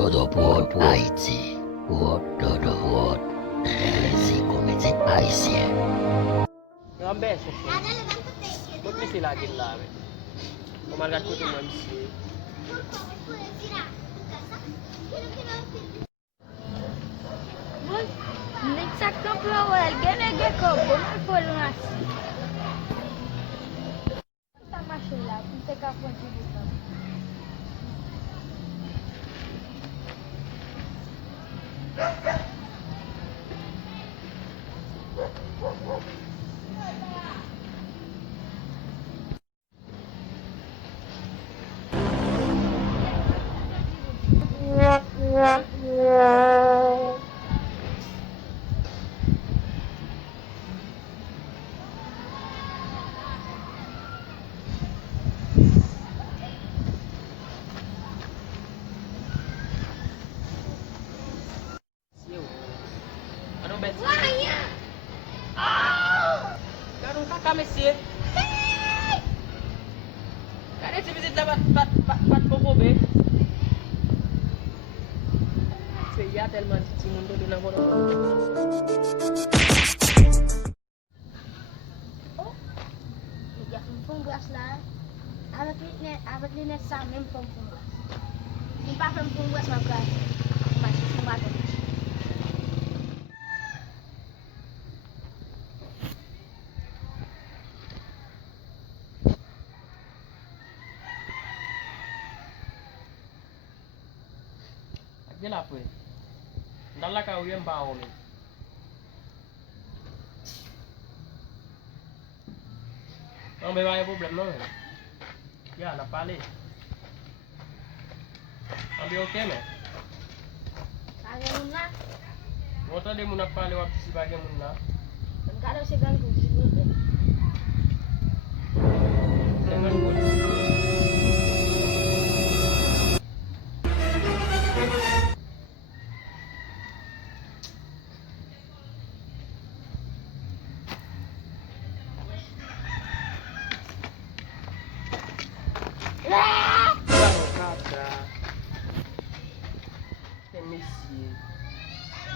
Nenpòt Haïti. Nenpòt les comédies haïtiennes. Un beso. Tout ici là qu'il l'a. On m'a regardé tout le monde ici. Nek saktan plawel, gen e gen kobo, men fol masi. Ta mache la, pou te ka fonti bouton. Garou kakak monsieur. Kade si visite bat popo be. C'est y a tellement de monde dans le Oh, il y a une fond glace là. Avec les nets, ça même fond glace. Si pas fait fond glace, ma glace. Parce que c'est pas comme ça. Dia apa? Nala kau yang bawa ni. Ang may mga problem no? Ya, napali. Ang di okay me? Kaya muna. Motor dia muna pali waktu si bagian muna. Kalau saya ganggu juga. Jangan pun.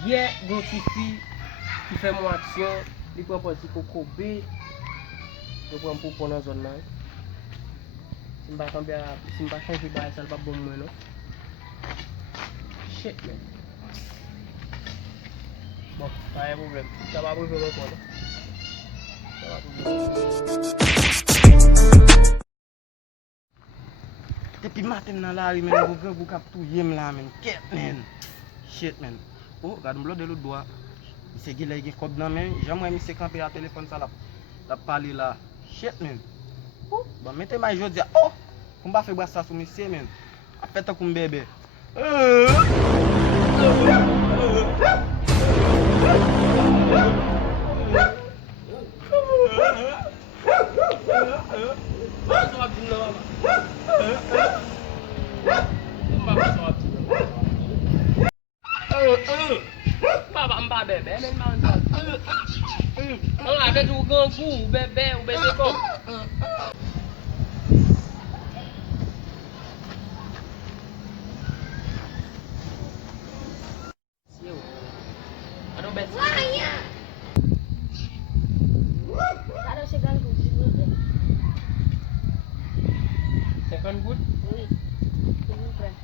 Hier, une petite fille qui fait mon action, il prend un petit coco B, je prends pour dans la zone là. Si je ne pas changer de ça ne va pas bon moi non. Shit man. Bon, pas de problème. Ça va arriver encore. Ça va arriver. Depuis matin dans la rue, vous captez là, man. Ket, man. Shit, man. Oh, regarde, je de l'autre doigt. C'est qu'il a un code dans la main. J'aimerais me camper à téléphone, ça l'a parlé là. Shit, man. Oh, bon, mettez-moi, je dis, oh, on va faire ça sur monsieur, man. Après, t'as comme bébé. Papa mbak bebe men bangsa. Ang ada juga ku bebe bebe kok. Siu. Ano bet? Kalau saya ganggu juga. Second good? Oui. Ini Pran.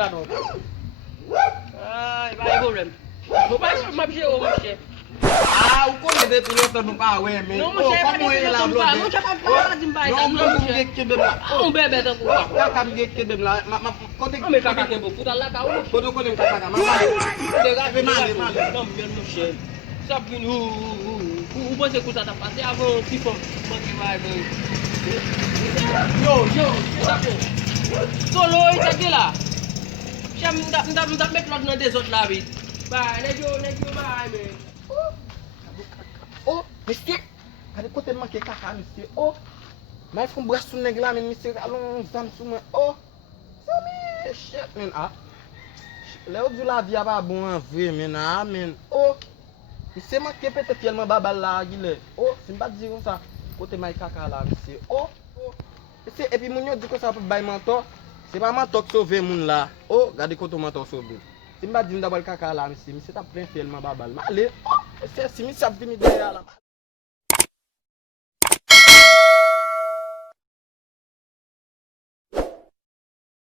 Garoto. Ai, vai problem. Bapak mabje o mabje. Ah, o como de piloto no carro é mesmo. Não mabje pa como ele lá não não já pa dimbai. Não, não me que bem lá. Um bebe tá com. Kaka me que bem lá, mas quando Ame kaka ke bo puta la ka o. quando eu quando kaka, mas Pegar male. Não, meu não che. Sabe que o você custa tá passei avant tipo, mas vai ver. Yo, sabe? Solo isso aqui lá. Cham nda met lot nan des autres la vi. Ba, nek yo ba men. Oh, monsieur, allez côté manquer kaka monsieur. Oh, mais faut bras sous nèg là, mais monsieur allons zam sous moi. Oh, ça me shit man ah. Le ou di la vie a pas bon en vrai, men, amen. Oh, c'est manqué peut-être tellement babal là, gile. Oh, c'est pas dire comme ça. Côté my kaka là, monsieur. Oh, oh. Et puis moun yo dit que ça peut bay mentor. C'est pas mentor qui sauve moun là. Oh, regardez quand mentor sauve. C'est pas dire d'abord kaka là, monsieur. Monsieur t'a plein tellement babal. Mais allez, oh, c'est si monsieur a fini derrière là.